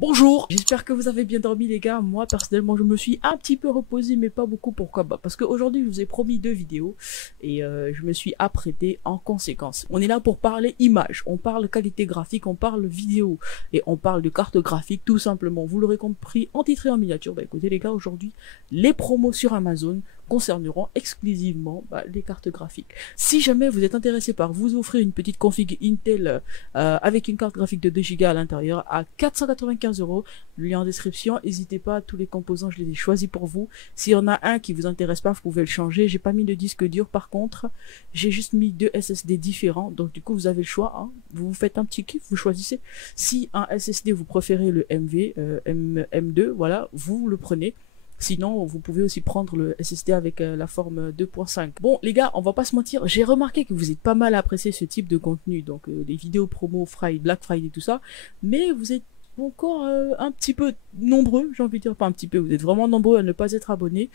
Bonjour, j'espère que vous avez bien dormi les gars. Moi personnellement je me suis un petit peu reposé mais pas beaucoup. Pourquoi? Parce qu'aujourd'hui je vous ai promis 2 vidéos et je me suis apprêté en conséquence. On est là pour parler images, on parle qualité graphique, on parle vidéo et on parle de carte graphique tout simplement. Vous l'aurez compris en titre et en miniature. Bah écoutez les gars, aujourd'hui les promos sur Amazon concerneront exclusivement les cartes graphiques. Si jamais vous êtes intéressé par vous offrir une petite config Intel avec une carte graphique de 2 Go à l'intérieur à 495 €, le lien en description, n'hésitez pas, tous les composants je les ai choisis pour vous. S'il y en a un qui vous intéresse pas, vous pouvez le changer. J'ai pas mis de disque dur par contre, j'ai juste mis 2 SSD différents, donc du coup vous avez le choix, hein. Vous faites un petit kiff, vous choisissez. Si un SSD vous préférez le M2, voilà, vous le prenez. Sinon, vous pouvez aussi prendre le SSD avec la forme 2.5. Bon, les gars, on va pas se mentir, j'ai remarqué que vous êtes pas mal apprécié ce type de contenu, donc les vidéos promo, Black Friday, tout ça, mais vous êtes encore un petit peu nombreux, j'ai envie de dire, pas un petit peu, vous êtes vraiment nombreux à ne pas être abonnés,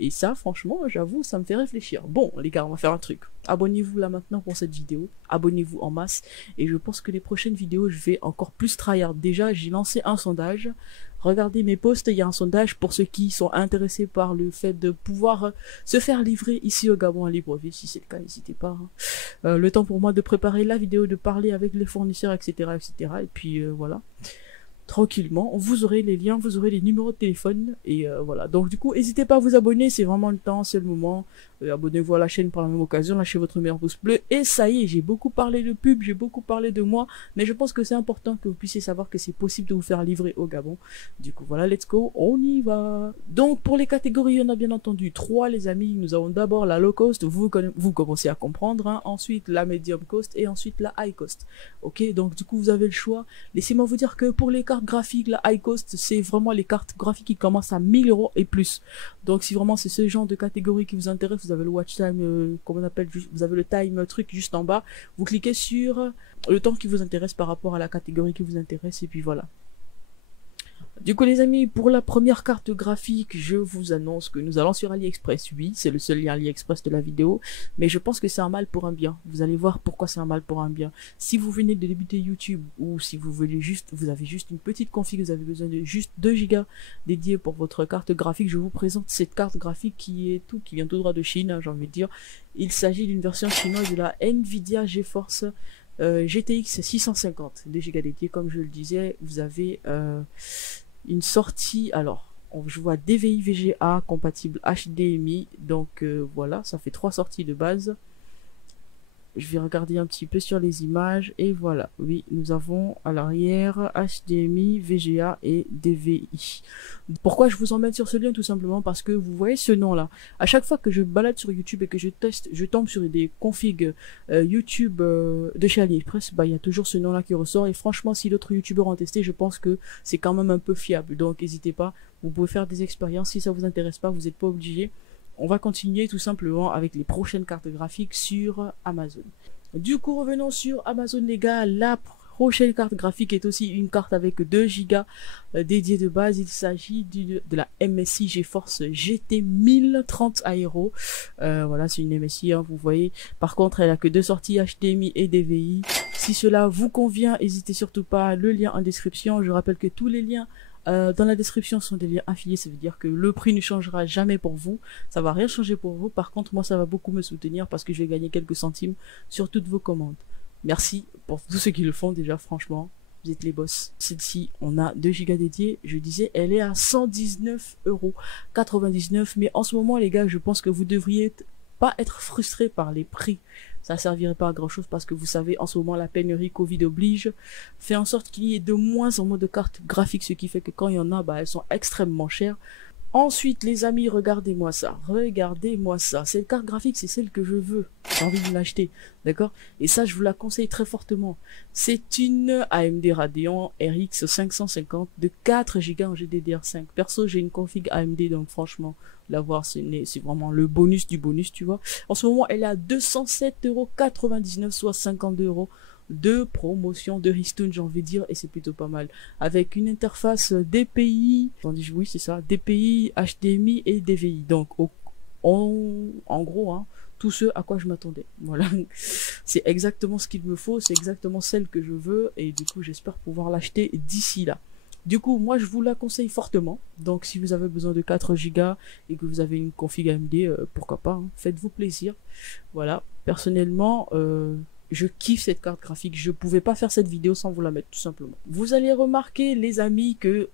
et ça, franchement, j'avoue, ça me fait réfléchir. Bon, les gars, on va faire un truc. Abonnez-vous là maintenant pour cette vidéo, abonnez-vous en masse, et je pense que les prochaines vidéos, je vais encore plus tryhard. Déjà, j'ai lancé un sondage. Regardez mes posts, il y a un sondage pour ceux qui sont intéressés par le fait de pouvoir se faire livrer ici au Gabon à Libreville. Si c'est le cas, n'hésitez pas, hein. Le temps pour moi de préparer la vidéo, de parler avec les fournisseurs, etc. etc. Et puis voilà. Tranquillement, vous aurez les liens, vous aurez les numéros de téléphone et voilà. Donc du coup, n'hésitez pas à vous abonner, c'est vraiment le temps, c'est le moment. Abonnez-vous à la chaîne par la même occasion, lâchez votre meilleur pouce bleu et ça y est, j'ai beaucoup parlé de pub, j'ai beaucoup parlé de moi, mais je pense que c'est important que vous puissiez savoir que c'est possible de vous faire livrer au Gabon. Du coup voilà, let's go, on y va. Donc pour les catégories, on a bien entendu 3 les amis. Nous avons d'abord la low cost, vous commencez à comprendre, hein. Ensuite la medium cost et ensuite la high cost. Ok, donc du coup vous avez le choix. Laissez-moi vous dire que pour les cartes graphiques, la high cost, c'est vraiment les cartes graphiques qui commencent à 1000 € et plus. Donc si vraiment c'est ce genre de catégorie qui vous intéresse, vous avez le watch time, comment on appelle, vous avez le time truc juste en bas, vous cliquez sur le temps qui vous intéresse par rapport à la catégorie qui vous intéresse et puis voilà. Du coup les amis, pour la première carte graphique, je vous annonce que nous allons sur AliExpress. Oui, c'est le seul lien AliExpress de la vidéo, mais je pense que c'est un mal pour un bien. Vous allez voir pourquoi c'est un mal pour un bien. Si vous venez de débuter YouTube ou si vous voulez vous avez juste une petite config, vous avez besoin de juste 2 Go dédiés pour votre carte graphique, je vous présente cette carte graphique qui vient tout droit de Chine, hein, j'ai envie de dire. Il s'agit d'une version chinoise de la Nvidia GeForce GTX 650, 2 Go dédiés, comme je le disais. Vous avez une sortie, alors je vois DVI VGA compatible HDMI, donc voilà, ça fait 3 sorties de base. Je vais regarder un petit peu sur les images et voilà, oui, nous avons à l'arrière HDMI, VGA et DVI. Pourquoi je vous emmène sur ce lien? Tout simplement parce que vous voyez ce nom là. À chaque fois que je balade sur YouTube et que je teste, je tombe sur des configs YouTube de chez AliExpress, il y a toujours ce nom là qui ressort et franchement si d'autres youtubeurs ont testé, je pense que c'est quand même un peu fiable. Donc n'hésitez pas, vous pouvez faire des expériences. Si ça vous intéresse pas, vous n'êtes pas obligé. On va continuer tout simplement avec les prochaines cartes graphiques sur Amazon. Du coup, revenons sur Amazon les gars. La prochaine carte graphique est aussi une carte avec 2 Go dédiée de base. Il s'agit de la MSI GeForce GT 1030 Aero. Voilà, c'est une MSI, hein, vous voyez. Par contre, elle a que 2 sorties HDMI et DVI. Si cela vous convient, n'hésitez surtout pas. Le lien en description. Je rappelle que tous les liens dans la description sont des liens affiliés, ça veut dire que le prix ne changera jamais pour vous, ça va rien changer pour vous. Par contre moi ça va beaucoup me soutenir parce que je vais gagner quelques centimes sur toutes vos commandes. Merci pour tous ceux qui le font déjà, franchement vous êtes les boss. Celle-ci on a 2 Go dédiés, je disais elle est à 119,99 €, mais en ce moment les gars je pense que vous devriez pas être frustrés par les prix. Ça servirait pas à grand chose parce que vous savez en ce moment la pénurie Covid oblige fait en sorte qu'il y ait de moins en moins de cartes graphiques, ce qui fait que quand il y en a, elles sont extrêmement chères. Ensuite les amis, regardez-moi ça, cette carte graphique c'est celle que je veux, j'ai envie de l'acheter, d'accord, et ça je vous la conseille très fortement. C'est une AMD Radeon RX 550 de 4 Go en GDDR5. Perso j'ai une config AMD, donc franchement l'avoir c'est vraiment le bonus du bonus, tu vois. En ce moment elle est à 207,99 €, soit 52 € de promotion de ristourne, j'ai envie de dire, et c'est plutôt pas mal, avec une interface DPI, oui c'est ça, DPI, HDMI et DVI, donc en gros, hein, tout ce à quoi je m'attendais. Voilà, c'est exactement ce qu'il me faut, c'est exactement celle que je veux, et du coup j'espère pouvoir l'acheter d'ici là. Du coup, moi, je vous la conseille fortement. Donc, si vous avez besoin de 4 Go et que vous avez une config AMD, pourquoi pas, hein, faites-vous plaisir. Voilà. Personnellement, je kiffe cette carte graphique. Je pouvais pas faire cette vidéo sans vous la mettre, tout simplement. Vous allez remarquer, les amis, que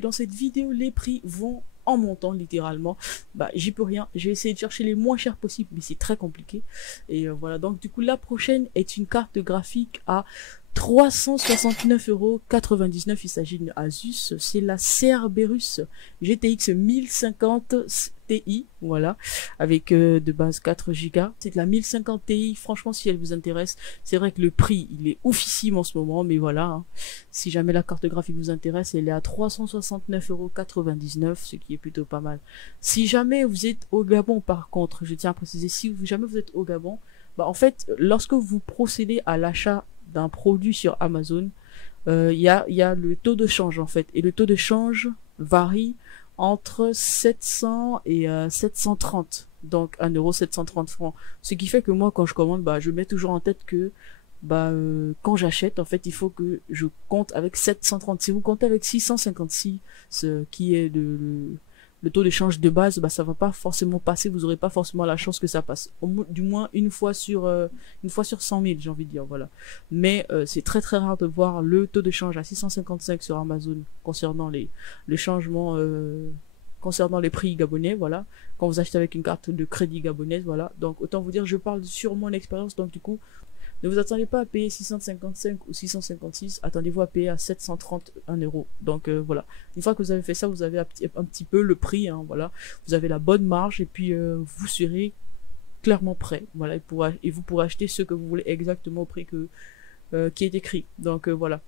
dans cette vidéo, les prix vont en montant littéralement. Bah, j'y peux rien. J'ai essayé de chercher les moins chers possibles, mais c'est très compliqué. Et voilà. Donc, du coup, la prochaine est une carte graphique à 369,99 €. Il s'agit d'une Asus, c'est la Cerberus GTX 1050 Ti, voilà, avec de base 4 Go. C'est de la 1050 Ti, franchement, si elle vous intéresse, c'est vrai que le prix, il est oufissime en ce moment, mais voilà, hein. Si jamais la carte graphique vous intéresse, elle est à 369,99 €, ce qui est plutôt pas mal. Si jamais vous êtes au Gabon, par contre, je tiens à préciser, si jamais vous êtes au Gabon, bah en fait, lorsque vous procédez à l'achat d'un produit sur Amazon, il y a le taux de change en fait, et le taux de change varie entre 700 et 730, donc 1,730 €. Ce qui fait que moi, quand je commande, bah je mets toujours en tête que quand j'achète, en fait, il faut que je compte avec 730. Si vous comptez avec 656, ce qui est le taux d'échange de base, bah ça va pas forcément passer, vous aurez pas forcément la chance que ça passe, du moins une fois sur 100 000, j'ai envie de dire, voilà. Mais c'est très très rare de voir le taux de change à 655 sur Amazon concernant les changements, concernant les prix gabonais, voilà, quand vous achetez avec une carte de crédit gabonaise, voilà. Donc autant vous dire, je parle sur mon expérience, donc du coup, ne vous attendez pas à payer 655 ou 656, attendez-vous à payer à 731 €. Donc voilà, une fois que vous avez fait ça, vous avez un petit peu le prix, hein, voilà. Vous avez la bonne marge et puis vous serez clairement prêt, voilà, et vous pourrez acheter ce que vous voulez exactement au prix qui est écrit. Donc voilà.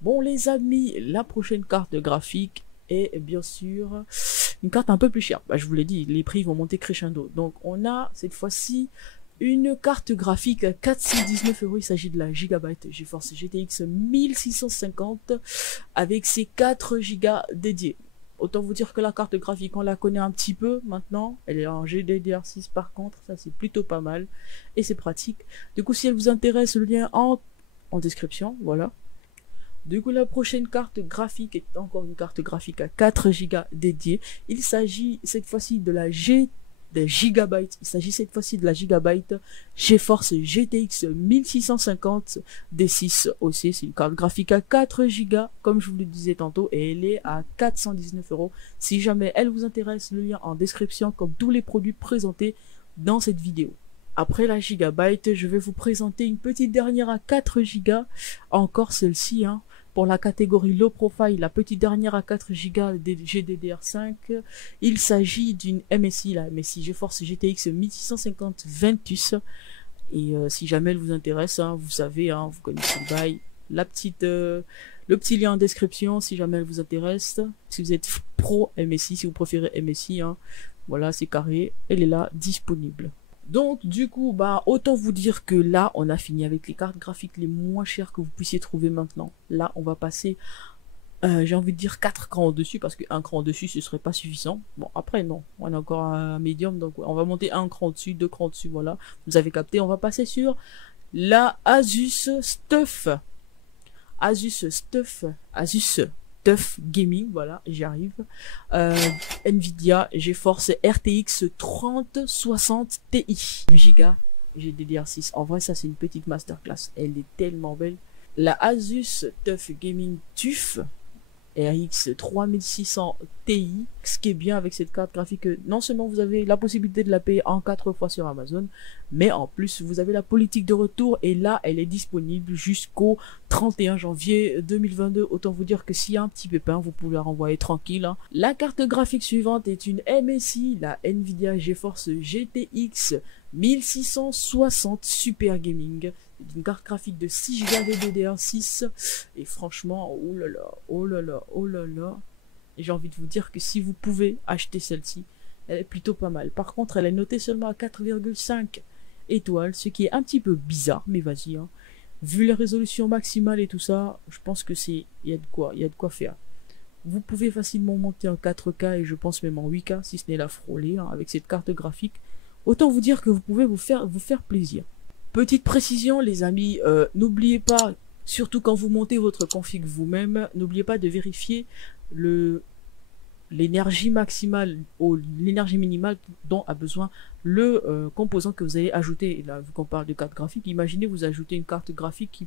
Bon les amis, la prochaine carte graphique est bien sûr une carte un peu plus chère. Bah, je vous l'ai dit, les prix vont monter crescendo. Donc on a cette fois-ci une carte graphique à 419 €. Il s'agit de la Gigabyte GeForce GTX 1650 avec ses 4 Go dédiés. Autant vous dire que la carte graphique, on la connaît un petit peu maintenant. Elle est en GDDR6 par contre, ça c'est plutôt pas mal et c'est pratique. Du coup, si elle vous intéresse, le lien en description, voilà. Du coup, la prochaine carte graphique est encore une carte graphique à 4 Go dédiée. Il s'agit cette fois-ci de la Gigabyte. Il s'agit cette fois-ci de la Gigabyte GeForce GTX 1650 D6 aussi. C'est une carte graphique à 4 Go, comme je vous le disais tantôt, et elle est à 419 €. Si jamais elle vous intéresse, le lien en description, comme tous les produits présentés dans cette vidéo. Après la Gigabyte, je vais vous présenter une petite dernière à 4 Go, encore celle-ci, hein. Pour la catégorie low profile, la petite dernière à 4 Go GDDR5, il s'agit d'une MSI, la MSI GeForce GTX 1650 Ventus. Et si jamais elle vous intéresse, hein, vous savez, hein, vous connaissez le bail, le petit lien en description si jamais elle vous intéresse. Si vous êtes pro MSI, si vous préférez MSI, hein, voilà, c'est carré, elle est là, disponible. Donc du coup, bah autant vous dire que là on a fini avec les cartes graphiques les moins chères que vous puissiez trouver maintenant. Là on va passer, j'ai envie de dire 4 crans au-dessus, parce qu'un cran au-dessus ce serait pas suffisant. Bon après non, on est encore à médium, donc on va monter un cran au-dessus, 2 crans au-dessus, voilà. Vous avez capté, on va passer sur la Asus TUF Gaming, voilà, j'y arrive. Nvidia GeForce RTX 3060 Ti 8 Go GDDR6. En vrai, ça c'est une petite masterclass. Elle est tellement belle. La Asus TUF Gaming TUF RX 3600 Ti. Ce qui est bien avec cette carte graphique, non seulement vous avez la possibilité de la payer en 4 fois sur Amazon, mais en plus vous avez la politique de retour, et là elle est disponible jusqu'au 31 janvier 2022. Autant vous dire que s'il y a un petit pépin, vous pouvez la renvoyer tranquille, hein. La carte graphique suivante est une MSI, la Nvidia GeForce GTX 1660 Super Gaming. C'est une carte graphique de 6 Go DDR6 et franchement, oh là là, oh là là, oh là là, j'ai envie de vous dire que si vous pouvez acheter celle-ci, elle est plutôt pas mal. Par contre, elle est notée seulement à 4,5 étoiles, ce qui est un petit peu bizarre, mais vas-y, hein. Vu la résolution maximale et tout ça, je pense que il y a de quoi faire. Vous pouvez facilement monter en 4K et je pense même en 8K, si ce n'est la frôler, hein, avec cette carte graphique. Autant vous dire que vous pouvez vous faire plaisir. Petite précision les amis, n'oubliez pas Surtout quand vous montez votre config vous-même, n'oubliez pas de vérifier l'énergie maximale ou l'énergie minimale dont a besoin le composant que vous allez ajouter. Et là, vu qu'on parle de carte graphique, imaginez vous ajoutez une carte graphique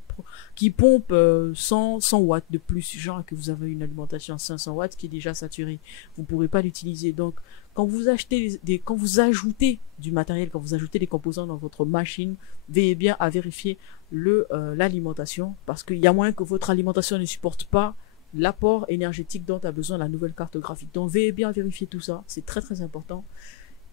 qui pompe 100 watts de plus, genre que vous avez une alimentation à 500 watts qui est déjà saturée. Vous ne pourrez pas l'utiliser. Donc, quand vous achetez quand vous ajoutez du matériel, quand vous ajoutez des composants dans votre machine, veillez bien à vérifier l'alimentation, parce qu'il y a moyen que votre alimentation ne supporte pas l'apport énergétique dont a besoin la nouvelle carte graphique. Donc veillez bien à vérifier tout ça, c'est très très important.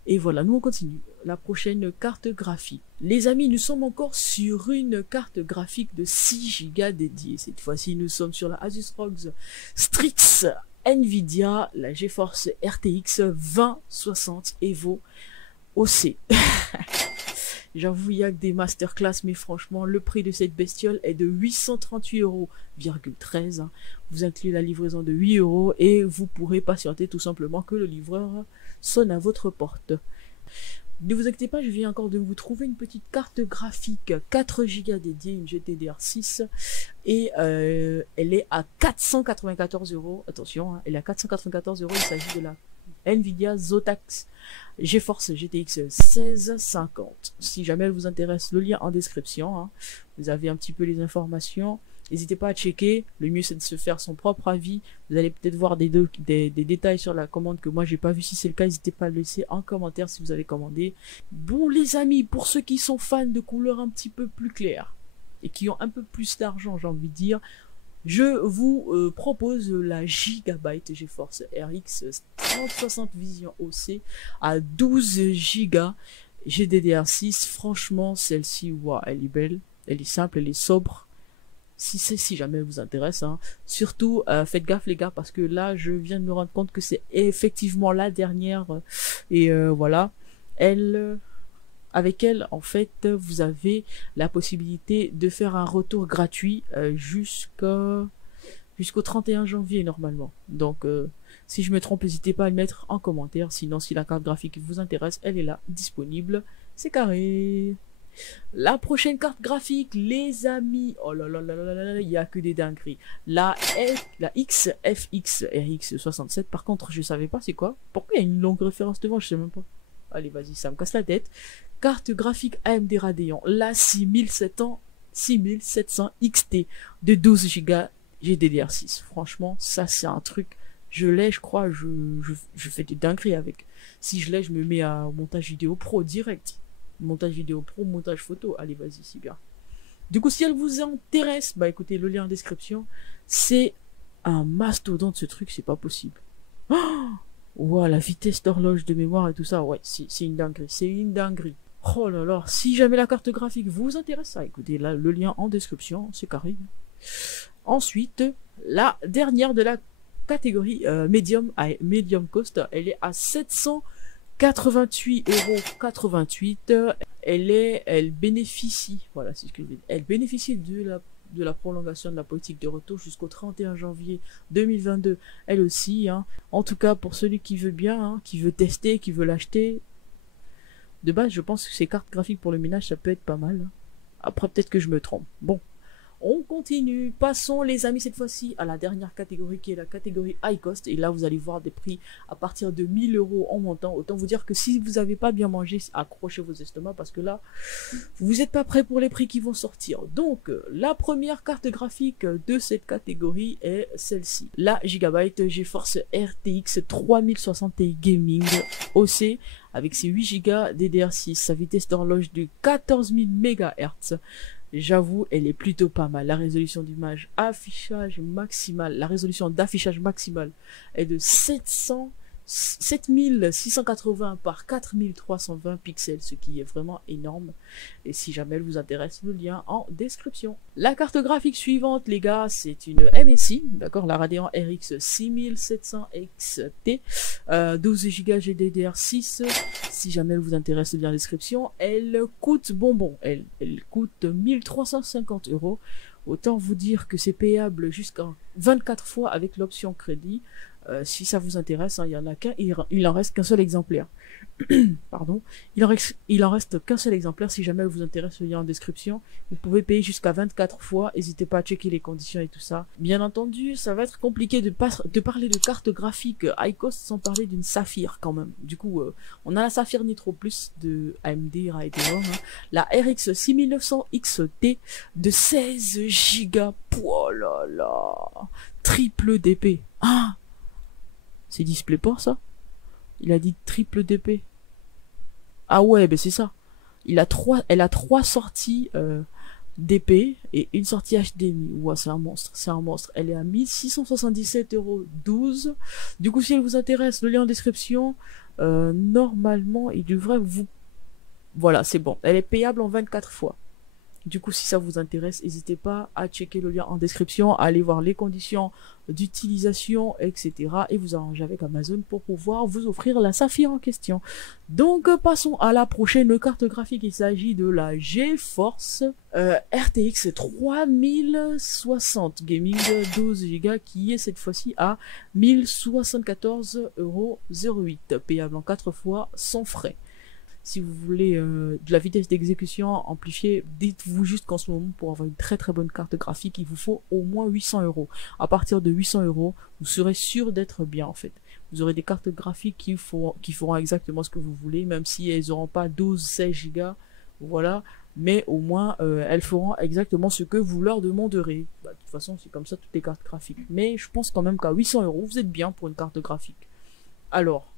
Et voilà, nous on continue. La prochaine carte graphique. Les amis, nous sommes encore sur une carte graphique de 6 Go dédiée. Cette fois-ci, nous sommes sur la Asus ROG Strix Nvidia, la GeForce RTX 2060 Evo OC. J'avoue, il y a que des masterclass, mais franchement, le prix de cette bestiole est de 838,13 €. Vous incluez la livraison de 8 € et vous pourrez patienter tout simplement que le livreur sonne à votre porte. Ne vous inquiétez pas, je viens encore de vous trouver une petite carte graphique 4 Go dédiée, une GTDR6, et elle est à 494 €. Attention, hein, elle est à 494 €. Il s'agit de la Nvidia Zotac GeForce GTX 1650. Si jamais elle vous intéresse, le lien en description, hein. Vous avez un petit peu les informations. N'hésitez pas à checker. Le mieux, c'est de se faire son propre avis. Vous allez peut-être voir des détails sur la commande que moi, j'ai pas vu. Si c'est le cas, n'hésitez pas à le laisser en commentaire si vous avez commandé. Bon, les amis, pour ceux qui sont fans de couleurs un petit peu plus claires et qui ont un peu plus d'argent, j'ai envie de dire, je vous propose la Gigabyte GeForce RX 3060 Vision OC à 12 Go GDDR6. Franchement, celle-ci, wow, elle est belle, elle est simple, elle est sobre. Si jamais elle vous intéresse, hein. Surtout, faites gaffe les gars, parce que là, je viens de me rendre compte que c'est effectivement la dernière. Et voilà, avec elle, en fait, vous avez la possibilité de faire un retour gratuit jusqu'au 31 janvier normalement. Donc, si je me trompe, n'hésitez pas à le mettre en commentaire. Sinon, si la carte graphique vous intéresse, elle est là, disponible. C'est carré. La prochaine carte graphique, les amis, oh là là là là là, il n'y a que des dingueries. La XFX RX 67, par contre, je savais pas c'est quoi. Pourquoi il y a une longue référence devant, je sais même pas. Allez, vas-y, ça me casse la tête. Carte graphique AMD Radeon, la 6700 XT de 12 Go GDDR6. Franchement, ça c'est un truc, je l'ai, je crois, je fais des dingueries avec. Si je l'ai, je me mets à montage vidéo pro direct. Montage vidéo pro, montage photo. Allez, vas-y, c'est bien. Du coup, si elle vous intéresse, bah écoutez, le lien en description. C'est un mastodonte, ce truc, c'est pas possible. Oh, wow, la vitesse d'horloge de mémoire et tout ça, ouais, c'est une dinguerie, c'est une dinguerie. Oh là là, si jamais la carte graphique vous intéresse, ça, écoutez, là, le lien en description, c'est carré. Ensuite, la dernière de la catégorie medium cost, elle est à 788,88 €. Elle bénéficie, voilà, c'est ce que je veux dire. Elle bénéficie de la prolongation de la politique de retour jusqu'au 31 janvier 2022. Elle aussi, hein. En tout cas, pour celui qui veut bien, hein, qui veut tester, qui veut l'acheter. De base, je pense que ces cartes graphiques pour le ménage, ça peut être pas mal, hein. Après, peut-être que je me trompe. Bon. On continue, passons les amis cette fois-ci à la dernière catégorie qui est la catégorie high cost, et là vous allez voir des prix à partir de 1000 € en montant. Autant vous dire que si vous n'avez pas bien mangé, accrochez vos estomacs parce que là vous n'êtes pas prêts pour les prix qui vont sortir. Donc la première carte graphique de cette catégorie est celle-ci, la Gigabyte GeForce RTX 3060 Ti Gaming OC avec ses 8 Go DDR6, sa vitesse d'horloge de 14 000 MHz. J'avoue, elle est plutôt pas mal. La résolution d'image affichage maximale, la résolution d'affichage maximale est de 7680 par 4320 pixels, ce qui est vraiment énorme. Et si jamais elle vous intéresse, le lien en description. La carte graphique suivante, les gars, c'est une MSI, d'accord, la Radeon RX 6700 XT, 12 Go GDDR6. Si jamais elle vous intéresse, le lien en description. Elle coûte bonbon, elle coûte 1350 €. Autant vous dire que c'est payable jusqu'à 24 fois avec l'option crédit. Si ça vous intéresse, hein, il y en a qu'un, il en reste qu'un seul exemplaire. Pardon, il en reste qu'un seul exemplaire. Si jamais vous intéresse, le lien en description. Vous pouvez payer jusqu'à 24 fois. N'hésitez pas à checker les conditions et tout ça. Bien entendu, ça va être compliqué de parler de carte graphique high cost sans parler d'une Saphir quand même. Du coup, on a la Saphir Nitro Plus de AMD Radeon, hein. La RX 6900 XT de 16 Go. Oh là là, triple DP. Ah, c'est DisplayPort ça? Il a dit triple DP. Ah ouais, ben c'est ça. Elle a trois sorties DP et une sortie HDMI. Ouais, c'est un monstre, c'est un monstre. Elle est à 1677,12 €. Du coup, si elle vous intéresse, le lien en description. Normalement, il devrait vous... Voilà, c'est bon. Elle est payable en 24 fois. Du coup, si ça vous intéresse, n'hésitez pas à checker le lien en description, à aller voir les conditions d'utilisation, etc. et vous arranger avec Amazon pour pouvoir vous offrir la Saphir en question. Donc, passons à la prochaine carte graphique. Il s'agit de la GeForce RTX 3060 Gaming 12 Go qui est cette fois-ci à 1074,08 €, payable en 4 fois sans frais. Si vous voulez de la vitesse d'exécution amplifiée, dites-vous juste qu'en ce moment, pour avoir une très très bonne carte graphique, il vous faut au moins 800 €. À partir de 800 €, vous serez sûr d'être bien en fait. Vous aurez des cartes graphiques qui feront exactement ce que vous voulez, même si elles n'auront pas 12-16 Go, voilà. Mais au moins, elles feront exactement ce que vous leur demanderez. Bah, de toute façon, c'est comme ça toutes les cartes graphiques. Mais je pense quand même qu'à 800 €, vous êtes bien pour une carte graphique. Alors...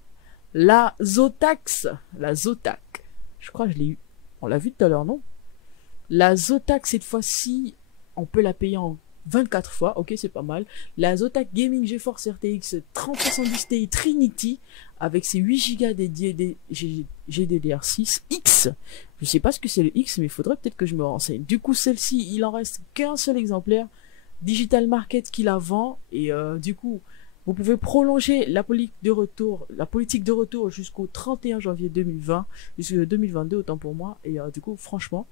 la Zotac, je crois que je l'ai eu, on l'a vu tout à l'heure, non? La Zotac, cette fois-ci, on peut la payer en 24 fois, ok, c'est pas mal. La Zotac Gaming GeForce RTX 3070 Ti Trinity, avec ses 8 Go dédiés GDDR6X. Je sais pas ce que c'est le X, mais il faudrait peut-être que je me renseigne. Du coup, celle-ci, il en reste qu'un seul exemplaire. Digital Market qui la vend, et du coup... vous pouvez prolonger la politique de retour jusqu'au 31 janvier 2020, jusqu'au 2022 autant pour moi. Et du coup, franchement,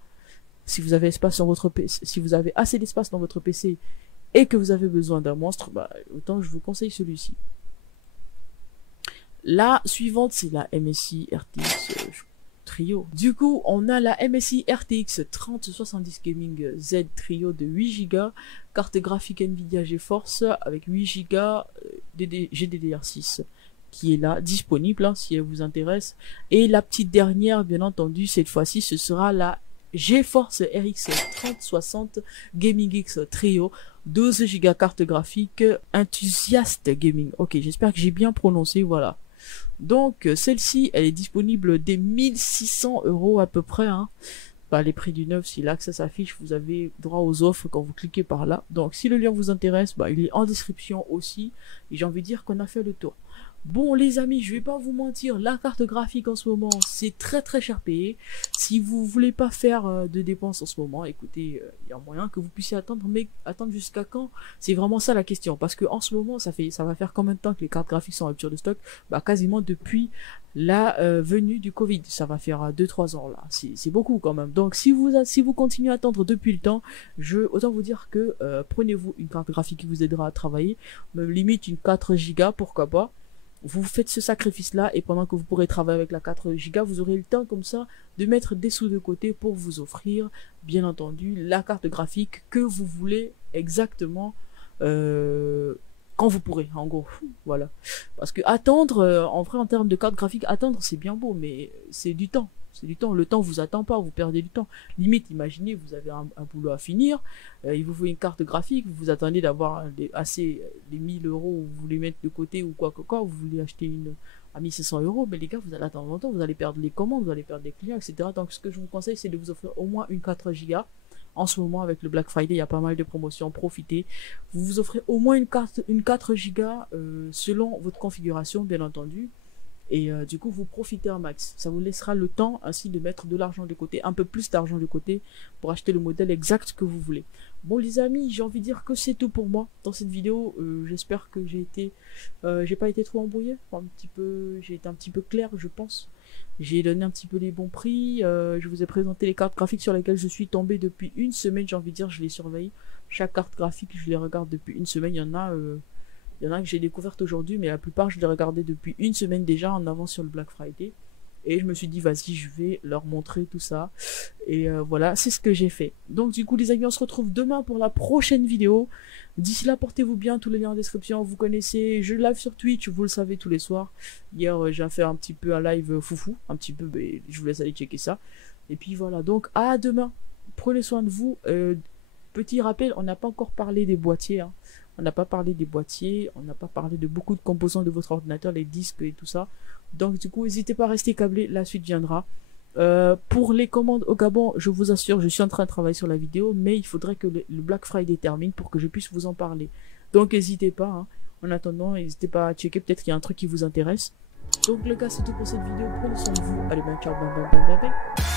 si vous avez espace dans votre PC, si vous avez assez d'espace dans votre PC et que vous avez besoin d'un monstre, bah, autant je vous conseille celui-ci. La suivante, c'est la MSI RTX Trio. Du coup, on a la MSI RTX 3070 Gaming Z Trio de 8 Go, carte graphique Nvidia GeForce avec 8 Go GDDR6 qui est là, disponible hein, si elle vous intéresse. Et la petite dernière, bien entendu, cette fois-ci, ce sera la GeForce RX 3060 Gaming X Trio, 12 Go carte graphique Enthusiast Gaming. Ok, j'espère que j'ai bien prononcé, voilà. Donc celle-ci, elle est disponible dès 1600 € à peu près, hein. Bah, les prix du neuf, c'est là que ça s'affiche, vous avez droit aux offres quand vous cliquez par là. Donc si le lien vous intéresse, bah, il est en description aussi, et j'ai envie de dire qu'on a fait le tour. Bon les amis, je vais pas vous mentir, la carte graphique en ce moment, c'est très très cher payé. Si vous voulez pas faire de dépenses en ce moment, écoutez, il y a moyen que vous puissiez attendre, mais attendre jusqu'à quand? C'est vraiment ça la question, parce que en ce moment, ça va faire combien de temps que les cartes graphiques sont en rupture de stock? Bah quasiment depuis la venue du Covid, ça va faire 2-3 ans là, c'est beaucoup quand même. Donc si vous continuez à attendre depuis le temps, autant vous dire que prenez-vous une carte graphique qui vous aidera à travailler, même limite une 4 Go, pourquoi pas. Vous faites ce sacrifice-là et pendant que vous pourrez travailler avec la 4 Go, vous aurez le temps comme ça de mettre des sous de côté pour vous offrir, bien entendu, la carte graphique que vous voulez exactement quand vous pourrez, en gros. Voilà. Parce que attendre, en vrai, en termes de carte graphique, attendre, c'est bien beau, mais c'est du temps. C'est du temps. Le temps vous attend pas, vous perdez du temps. Limite, imaginez, vous avez un boulot à finir, il vous faut une carte graphique, vous attendez d'avoir les 1000 € où vous voulez mettre de côté ou quoi que quoi, vous voulez acheter une à 1500 €, mais les gars, vous allez attendre longtemps, vous allez perdre les commandes, vous allez perdre des clients, etc. Donc, ce que je vous conseille, c'est de vous offrir au moins une 4 Go. En ce moment, avec le Black Friday, il y a pas mal de promotions, profitez. Vous vous offrez au moins une 4 Go selon votre configuration, bien entendu. Et du coup, vous profitez un max. Ça vous laissera le temps ainsi de mettre de l'argent de côté, un peu plus d'argent de côté pour acheter le modèle exact que vous voulez. Bon les amis, j'ai envie de dire que c'est tout pour moi dans cette vidéo. J'espère que j'ai pas été trop embrouillé. J'ai été un petit peu clair, je pense. J'ai donné un petit peu les bons prix. Je vous ai présenté les cartes graphiques sur lesquelles je suis tombé depuis une semaine. J'ai envie de dire, je les surveille. Chaque carte graphique, je les regarde depuis une semaine. Il y en a Il y en a que j'ai découvertes aujourd'hui, mais la plupart, je les regardais depuis une semaine déjà en avance sur le Black Friday. Et je me suis dit, vas-y, je vais leur montrer tout ça. Et voilà, c'est ce que j'ai fait. Donc du coup, les amis, on se retrouve demain pour la prochaine vidéo. D'ici là, portez-vous bien, tous les liens en description, vous connaissez. Je live sur Twitch, vous le savez, tous les soirs. Hier, j'ai fait un petit peu un live foufou, un petit peu, mais je vous laisse aller checker ça. Et puis voilà, donc à demain. Prenez soin de vous. Petit rappel, on n'a pas encore parlé des boîtiers, hein. On n'a pas parlé des boîtiers, on n'a pas parlé de beaucoup de composants de votre ordinateur, les disques et tout ça. Donc du coup, n'hésitez pas à rester câblé, la suite viendra. Pour les commandes au Gabon, je vous assure, je suis en train de travailler sur la vidéo, mais il faudrait que le Black Friday termine pour que je puisse vous en parler. Donc n'hésitez pas, hein. En attendant, n'hésitez pas à checker, peut-être qu'il y a un truc qui vous intéresse. Donc les gars, c'est tout pour cette vidéo, prenez soin de vous. Allez, ben ciao, bye bye bye bye bye.